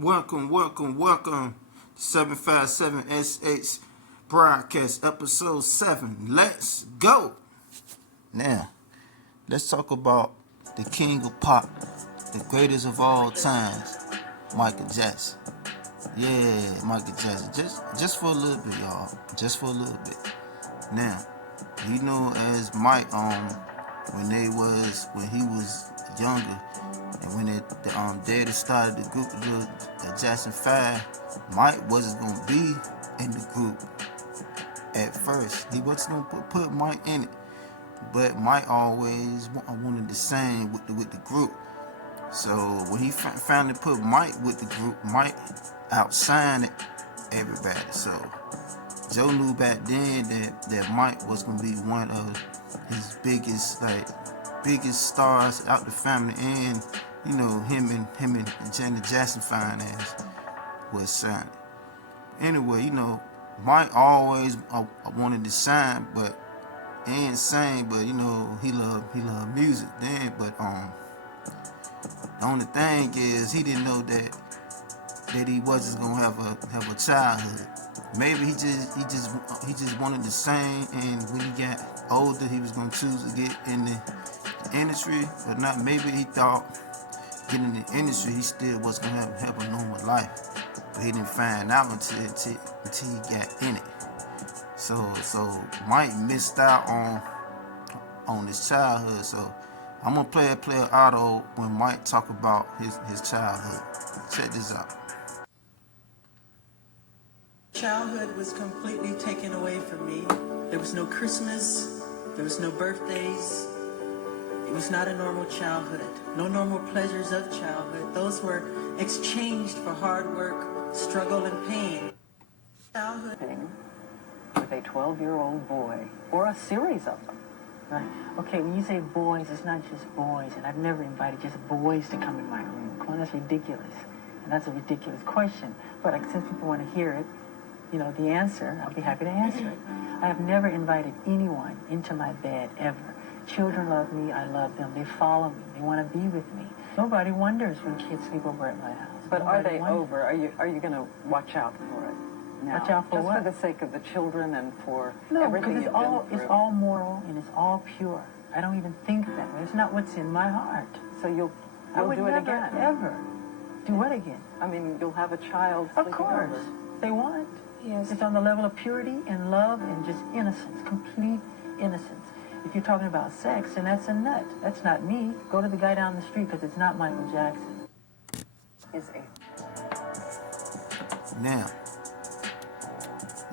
Welcome. 757SH broadcast episode 7. Let's go. Now, let's talk about the king of pop, the greatest of all times, Michael Jackson. Yeah, Michael Jackson. Just for a little bit, y'all. Just for a little bit. Now, you know as Mike when he was younger, and when daddy started the group, the Jackson 5, Mike wasn't gonna be in the group at first. He wasn't gonna put Mike in it, but Mike always wanted to sing with the group. So when he finally put Mike with the group, Mike outshined everybody. So Joe knew back then that Mike was gonna be one of his biggest stars out the family, and him and Janet Jackson fine ass was signing. Anyway, Mike always wanted to shine, but he ain't sing, but he loved music then. But the only thing is he didn't know that he wasn't gonna have a childhood. Maybe he just wanted to sing, and when he got older, he was gonna choose to get in the industry, but not. Maybe he thought getting in the industry, he still was gonna have a normal life, but he didn't find out until he got in it. So Mike missed out on his childhood. So I'm gonna play an auto when Mike talk about his childhood. Check this out. Childhood was completely taken away from me. There was no Christmas, there was no birthdays. It was not a normal childhood. No normal pleasures of childhood. Those were exchanged for hard work, struggle, and pain. Childhood with a 12-year-old boy, or a series of them. Right? Okay, when you say boys, it's not just boys, and I've never invited just boys to come in my room. Come on, that's ridiculous. And that's a ridiculous question. But since people want to hear it, the answer, I'll be happy to answer it. I have never invited anyone into my bed, ever. Children love me, I love them. They follow me, they want to be with me. Nobody wonders when kids sleep over at my house. But Nobody are they wonders. over? Are you going to watch out for it now? Watch out for just what? for the sake of the children and for No, everything because you've been through. it's all moral and it's all pure. I don't even think that way. It's not what's in my heart. So you'll I would do it never, again? ever. Do what again? I mean, you'll have a child Of sleeping course. over. They want. Yes. It's on the level of purity and love and just innocence, complete innocence. If you're talking about sex, then that's a nut. That's not me. Go to the guy down the street, because it's not Michael Jackson. Now,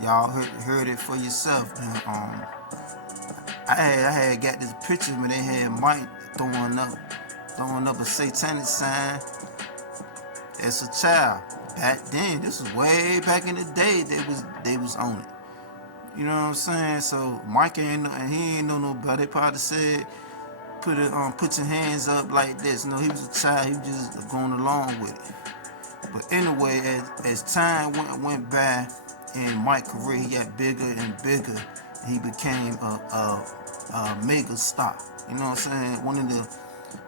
y'all heard it for yourself. Now, I had got this picture when they had Mike throwing up a satanic sign as a child. Back then, this was way back in the day. They was on it. You know what I'm saying? So Mike ain't know no better. They probably said put your hands up like this. He was a child. He was just going along with it. But anyway, as time went by in Mike's career, he got bigger and bigger. He became a mega star. You know what I'm saying?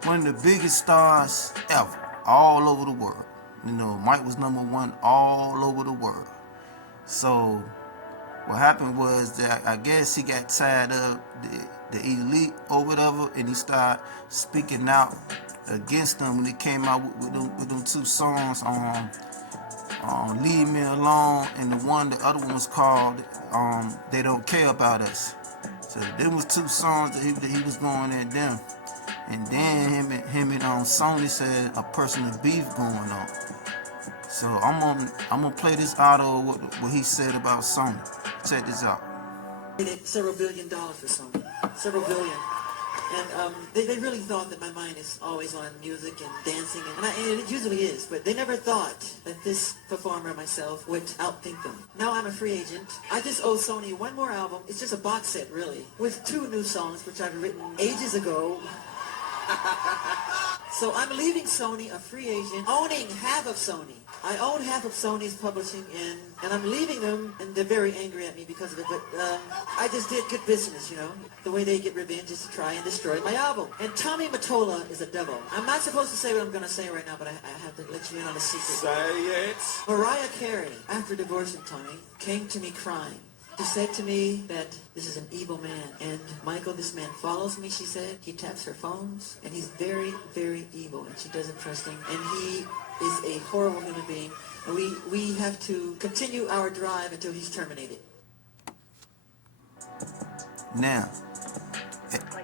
One of the biggest stars ever, all over the world. Mike was number one all over the world. So what happened was that I guess he got tired of the elite or whatever, and he started speaking out against them when he came out with them two songs on Leave Me Alone, and the other one was called They Don't Care About Us. So there was two songs that he was going at them. And then him and Sony said a personal beef going on. So I'm gonna play this audio what he said about Sony. Check this out. several $1 billion for Sony. Several billion. And they really thought that my mind is always on music and dancing, and it usually is, but they never thought that this performer, myself, would outthink them. Now I'm a free agent. I just owe Sony one more album. It's just a box set, really, with 2 new songs, which I've written ages ago. So I'm leaving Sony a free agent, owning half of Sony. I own half of Sony's publishing, and I'm leaving them, and they're very angry at me because of it, but I just did good business, you know. The way they get revenge is to try and destroy my album. And Tommy Mottola is a devil. I'm not supposed to say what I'm going to say right now, but I have to let you in on a secret. Say it. Mariah Carey, after divorcing Tommy, came to me crying. She said to me that this is an evil man. And Michael, this man follows me, she said. He taps her phones, and he's very, very evil, and she doesn't trust him. And he is a horrible human being. And we have to continue our drive until he's terminated. Now,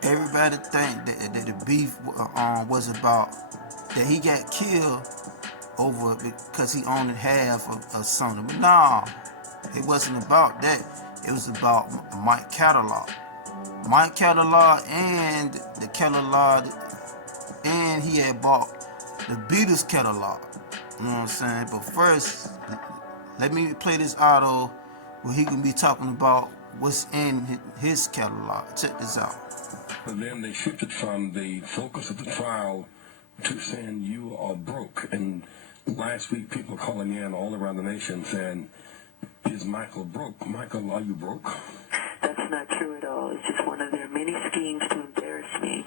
everybody think that the beef was about that he got killed over because he owned half of Sony. But no, it wasn't about that. It was about Mike Catalog. Mike Catalog and the catalog, and he had bought the Beatles catalog. You know what I'm saying? But first, let me play this audio where he can be talking about what's in his catalog. Check this out. But then they shifted from the focus of the trial to saying you are broke. And last week, people calling in all around the nation saying, is Michael broke? Michael, are you broke? That's not true at all. It's just one of their many schemes to embarrass me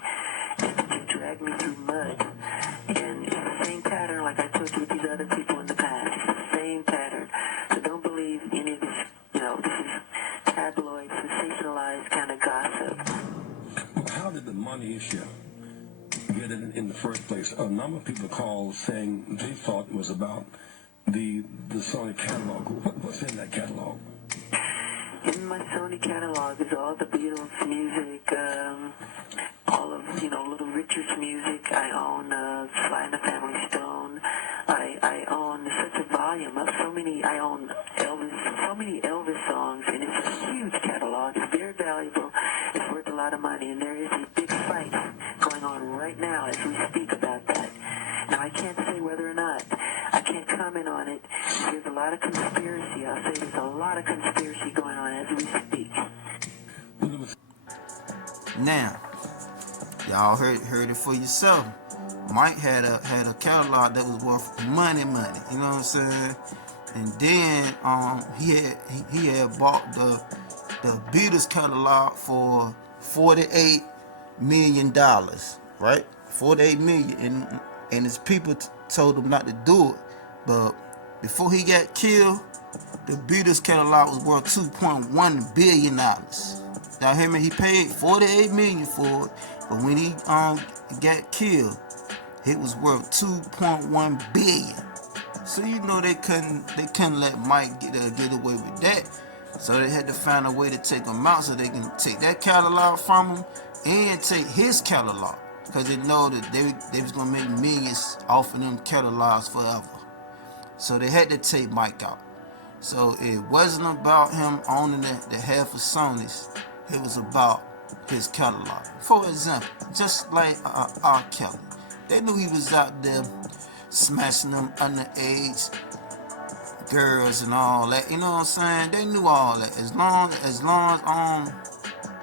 and to drag me through mud. And it's the same pattern like I told you with these other people in the past. It's the same pattern. So don't believe any of this, this is tabloid, sensationalized kind of gossip. Well, how did the money issue get in the first place? A number of people called saying they thought it was about the Sony catalog. What's in that catalog? In my Sony catalog is all the Beatles music, all of, Little Richard's music. I own Sly and the Family Stone. I own such a volume of I own Elvis, so many Elvis songs, and it's a huge catalog. It's very valuable. It's worth a lot of money, and there is a big fight going on right now as we speak about that. Now, I can't say whether or not. I can't comment on it. There's a lot of conspiracy. I'll say there's a lot of conspiracy going on as we speak. Now, y'all heard it for yourself. Mike had a catalog that was worth money. You know what I'm saying? And then he had bought the Beatles catalog for $48 million, right? $48 million, and his people told him not to do it. But before he got killed, the Beatles catalog was worth $2.1 billion. Y'all hear me? He paid $48 million for it, but when he got killed, it was worth $2.1 billion. So you know they couldn't let Mike get away with that. So they had to find a way to take him out so they can take that catalog from him and take his catalog, because they know that they was gonna make millions off of them catalogs forever. So they had to take Mike out. So it wasn't about him owning the half of Sony's. It was about his catalog. For example, just like R. Kelly, they knew he was out there smashing them underage girls and all that. You know what I'm saying? They knew all that. As long as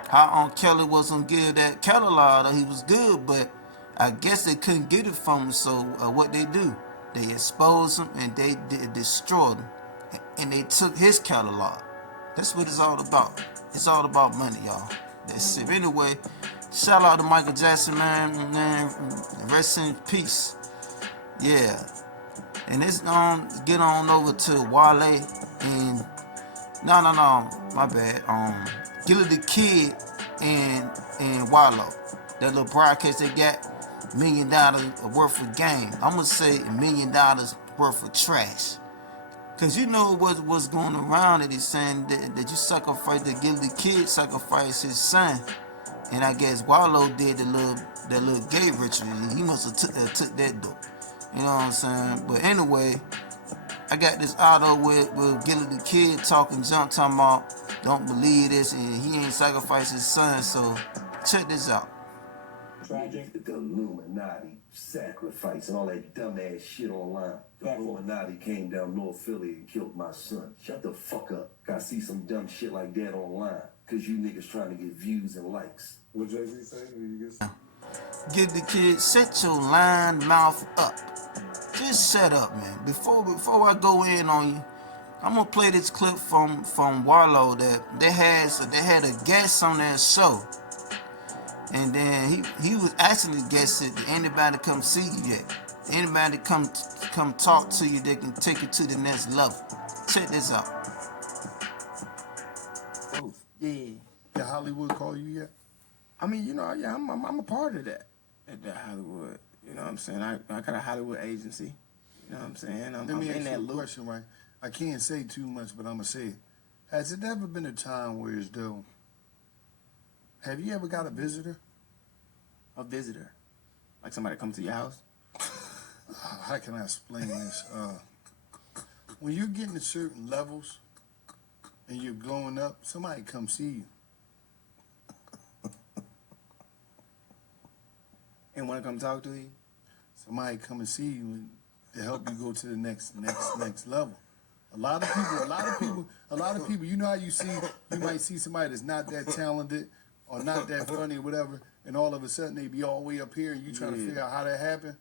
how Kelly was gonna give that catalog, he was good. But I guess they couldn't get it from him. So what they do? They exposed him and they destroyed him, and they took his catalog. That's what it's all about. It's all about money, y'all. That's it. Anyway, shout out to Michael Jackson, man. Rest in peace. Yeah. And let's get on over to Wallo and no, my bad. Gillie the Kid and Wallo. That little broadcast they got $1 million worth of game. I'm gonna say $1 million worth of trash. Cause you know what's going around it is saying that you sacrifice the Gillie the Kid sacrificed his son. And I guess Wallo did that little gay ritual. He must have took that dope. You know what I'm saying? But anyway, I got this auto with Gillie the Kid talking about don't believe this and he ain't sacrificed his son. So check this out. Tragic. The Illuminati sacrifice and all that dumbass shit online. The Illuminati came down North Philly and killed my son. Shut the fuck up. I see some dumb shit like that online. Cause you niggas trying to get views and likes. What Jay-Z say? Give the kid, set your lying mouth up. Just shut up, man. Before I go in on you, I'm gonna play this clip from Wallo that they had a guest on their show, and then he was asking the guest, did anybody come see you yet? Anybody come talk to you that can take you to the next level? Check this out. Yeah. Did Hollywood call you yet? I mean, you know, yeah, I'm a part of that. At the Hollywood. You know what I'm saying? I got a Hollywood agency. You know what I'm saying? Let me in ask that you a loop. question, right? I can't say too much, but I'm going to say it. Has it ever been a time where it's though, have you ever got a visitor? A visitor. Like somebody come to your house? How can I explain this? When you're getting to certain levels and you're glowing up, somebody come see you. And want to come talk to you? Somebody come and see you to help you go to the next level. A lot of people, you know how you might see somebody that's not that talented or not that funny or whatever, and all of a sudden they be all the way up here and you trying to figure out how that happened.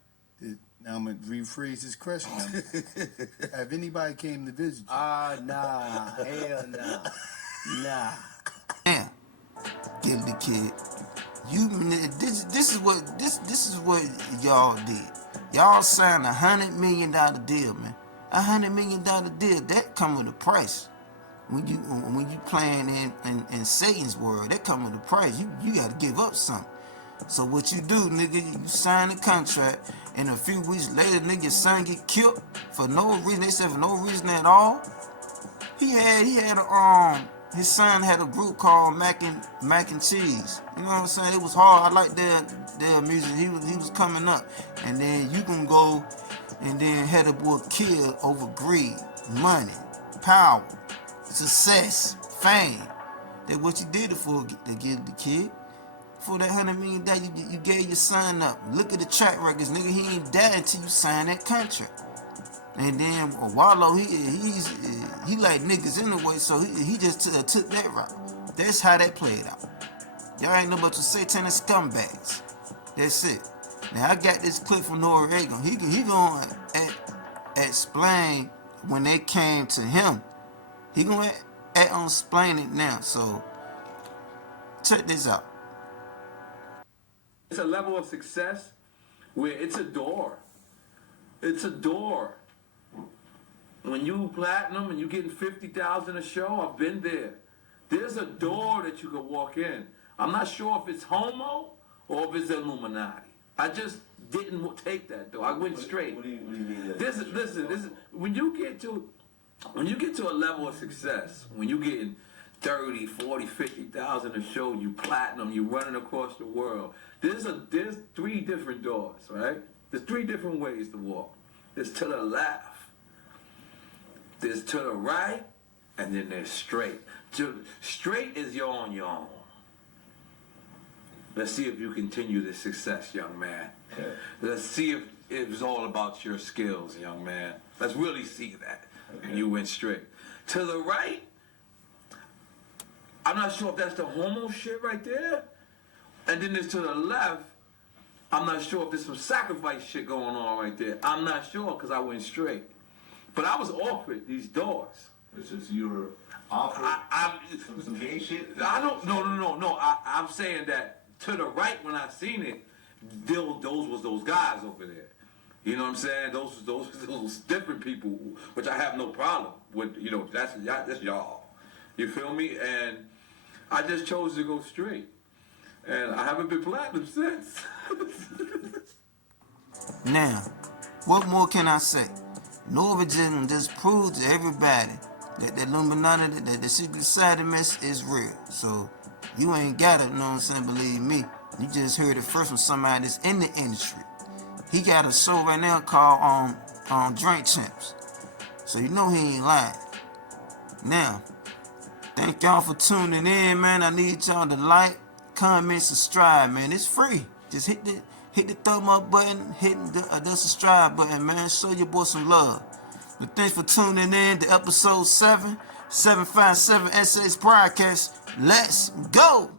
Now I'm going to rephrase this question. Have anybody came to visit you? Nah. Hell nah. Nah. Damn, Gillie kid. This is what y'all did. Y'all signed $100 million deal, man. $100 million deal, that come with a price. When you playing in Satan's world, that come with a price. You gotta give up something. So what you do, nigga, you sign a contract, and a few weeks later, nigga, your son get killed for no reason. They said for no reason at all. His son had a group called Mac and Cheese. You know what I'm saying? It was hard. I like their music. He was coming up, and then you can go and then had a boy killed over greed, money, power, success, fame. That's what you did it for, to get the kid. For that $100 million, you gave your son up. Look at the track records, nigga. He ain't died until you sign that contract. And then Wallo, he like niggas anyway, so he just took that route. That's how that played out. Y'all ain't know about your satanic scumbags. That's it. Now I got this clip from Noriega. He gonna explain when they came to him. He gonna explain it now. So check this out. It's a level of success where it's a door. It's a door. When you platinum and you getting 50,000 a show, I've been there. There's a door that you can walk in. I'm not sure if it's homo or if it's Illuminati. I just didn't take that door. I went straight. What do you mean? Listen. When you get to a level of success, when you getting 30, 40, 50,000 a show, you platinum, you running across the world. There's three different doors, right? There's three different ways to walk. There's to the left, there's to the right, and then there's straight. Straight is you're on your own. Let's see if you continue this success, young man. Okay. Let's see if it's all about your skills, young man. Let's really see that. Okay. And you went straight. To the right, I'm not sure if that's the homo shit right there. And then there's to the left, I'm not sure if there's some sacrifice shit going on right there. I'm not sure because I went straight. But I was offered these doors. It's just you were offered some gay shit? I don't, no. I'm saying that to the right when I seen it, those was those guys over there. You know what I'm saying? Those different people, which I have no problem with. You know, that's y'all. You feel me? And I just chose to go straight. And I haven't been platinum since. Now, what more can I say? Norwegian just proved to everybody that the Illuminati, that the secret side of mess is real. So you ain't got it, you know what I'm saying? Believe me. You just heard it first from somebody that's in the industry. He got a show right now called Drink Champs. So you know he ain't lying. Now, thank y'all for tuning in, man. I need y'all to like, comment, subscribe, man. It's free. Just hit the thumb up button, hit the subscribe button, man. Show your boy some love. But thanks for tuning in to episode 757 SS Broadcast. Let's go.